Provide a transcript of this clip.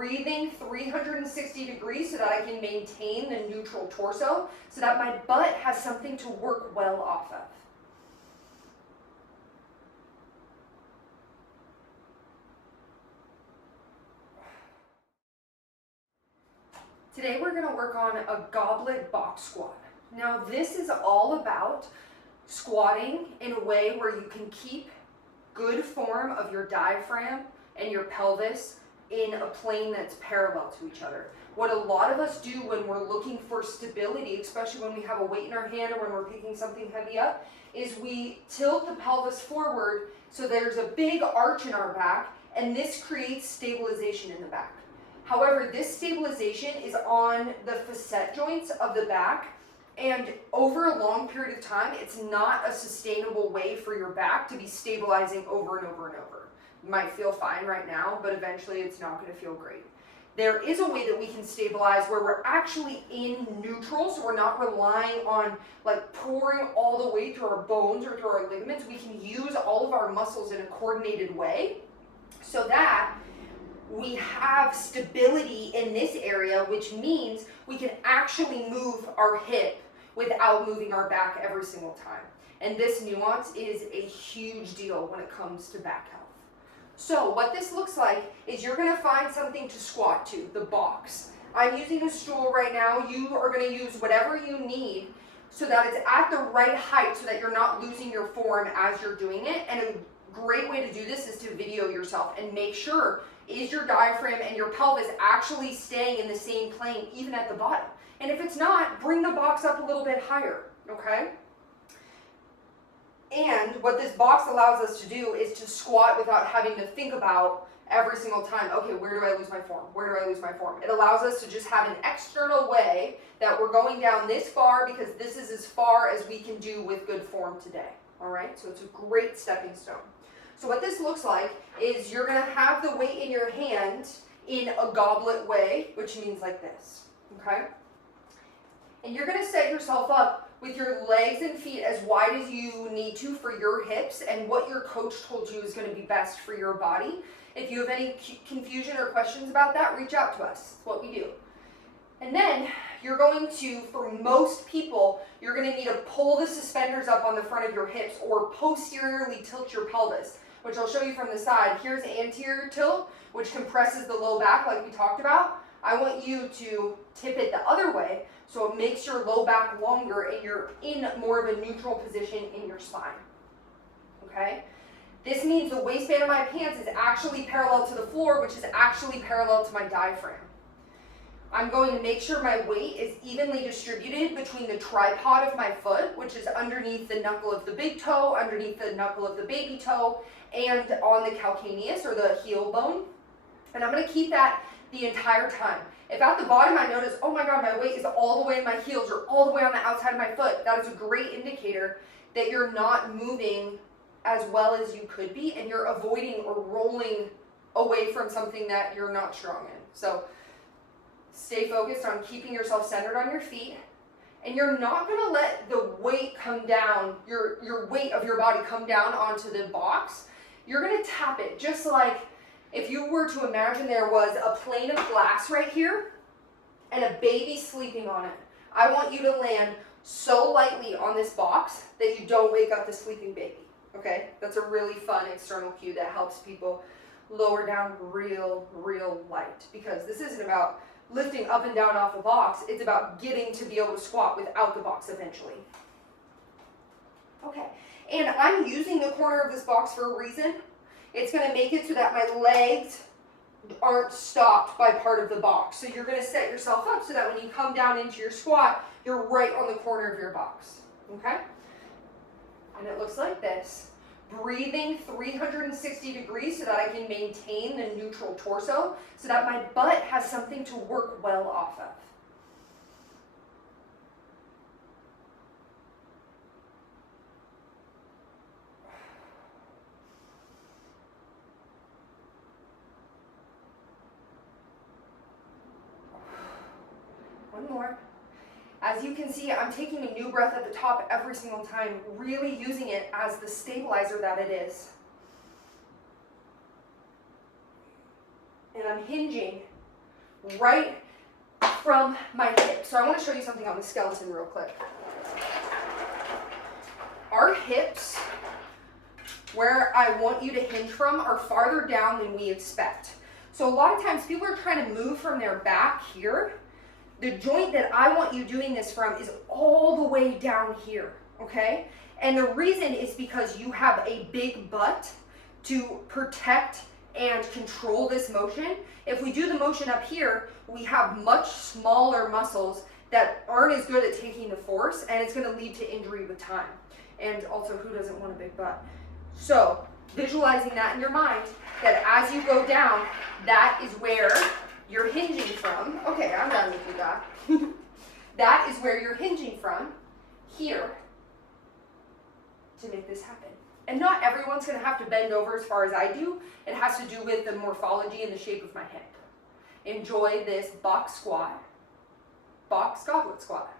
breathing 360 degrees so that I can maintain the neutral torso, so that my butt has something to work well off of. Today we're going to work on a goblet box squat. Now this is all about squatting in a way where you can keep good form of your diaphragm and your pelvis in a plane that's parallel to each other. What a lot of us do when we're looking for stability, especially when we have a weight in our hand or when we're picking something heavy up, is we tilt the pelvis forward so there's a big arch in our back, and this creates stabilization in the back. However, this stabilization is on the facet joints of the back, and over a long period of time, it's not a sustainable way for your back to be stabilizing over and over and over. You might feel fine right now, but eventually it's not going to feel great. There is a way that we can stabilize where we're actually in neutral, so we're not relying on like pouring all the way through our bones or through our ligaments. We can use all of our muscles in a coordinated way so that we have stability in this area, which means we can actually move our hip without moving our back every single time. And this nuance is a huge deal when it comes to back health. So what this looks like is you're going to find something to squat to, the box. I'm using a stool right now. You are going to use whatever you need so that it's at the right height so that you're not losing your form as you're doing it. And a great way to do this is to video yourself and make sure, is your diaphragm and your pelvis actually staying in the same plane even at the bottom? And if it's not, bring the box up a little bit higher, okay? And what this box allows us to do is to squat without having to think about every single time, okay, where do I lose my form? Where do I lose my form? It allows us to just have an external way that we're going down this far because this is as far as we can do with good form today, all right? So it's a great stepping stone. So what this looks like is you're going to have the weight in your hand in a goblet way, which means like this, okay? And you're going to set yourself up with your legs and feet as wide as you need to for your hips and what your coach told you is going to be best for your body. If you have any confusion or questions about that, reach out to us. That's what we do. And then you're going to, for most people, you're going to need to pull the suspenders up on the front of your hips or posteriorly tilt your pelvis, which I'll show you from the side. Here's anterior tilt, which compresses the low back like we talked about. I want you to tip it the other way so it makes your low back longer and you're in more of a neutral position in your spine, okay? This means the waistband of my pants is actually parallel to the floor, which is actually parallel to my diaphragm. I'm going to make sure my weight is evenly distributed between the tripod of my foot, which is underneath the knuckle of the big toe, underneath the knuckle of the baby toe, and on the calcaneus or the heel bone. And I'm going to keep that the entire time. If at the bottom I notice, oh my God, my weight is all the way in my heels or all the way on the outside of my foot, that is a great indicator that you're not moving as well as you could be and you're avoiding or rolling away from something that you're not strong in. So stay focused on keeping yourself centered on your feet, and you're not going to let the weight come down, your weight of your body come down onto the box. You're going to tap it just like if you were to imagine there was a plane of glass right here and a baby sleeping on it. I want you to land so lightly on this box that you don't wake up the sleeping baby, okay? That's a really fun external cue that helps people lower down real light, because this isn't about lifting up and down off a box. It's about getting to be able to squat without the box eventually. Okay, and I'm using the corner of this box for a reason. It's going to make it so that my legs aren't stopped by part of the box. So you're going to set yourself up so that when you come down into your squat, you're right on the corner of your box, okay? And it looks like this. Breathing 360 degrees so that I can maintain the neutral torso so that my butt has something to work well off of. One more. As you can see, I'm taking a new breath at the top every single time, really using it as the stabilizer that it is. And I'm hinging right from my hip. So I want to show you something on the skeleton real quick. Our hips, where I want you to hinge from, are farther down than we expect. So a lot of times people are trying to move from their back here. The joint that I want you doing this from is all the way down here, okay? And the reason is because you have a big butt to protect and control this motion. If we do the motion up here, we have much smaller muscles that aren't as good at taking the force, and it's gonna lead to injury with time. And also, who doesn't want a big butt? So, visualizing that in your mind, that as you go down, that is where you're hinging from. Okay, I'm done with you, Doc. That is where you're hinging from, here, to make this happen. And not everyone's gonna have to bend over as far as I do. It has to do with the morphology and the shape of my hip. Enjoy this box squat, box goblet squat.